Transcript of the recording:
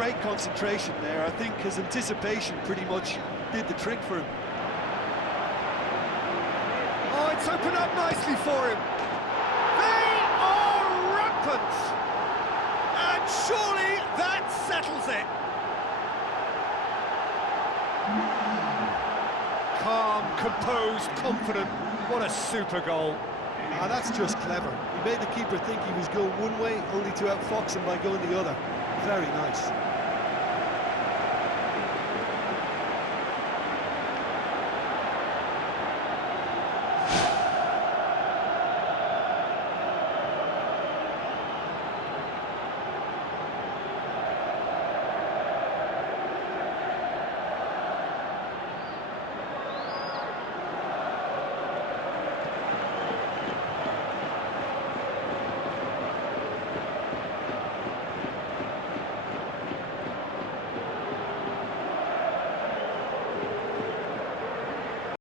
great concentration there. I think his anticipation pretty much did the trick for him. Oh, it's opened up nicely for him. They are rampant! And surely that settles it. Calm, composed, confident. What a super goal. Ah, that's just clever. He made the keeper think he was going one way, only to outfox him by going the other. Very nice.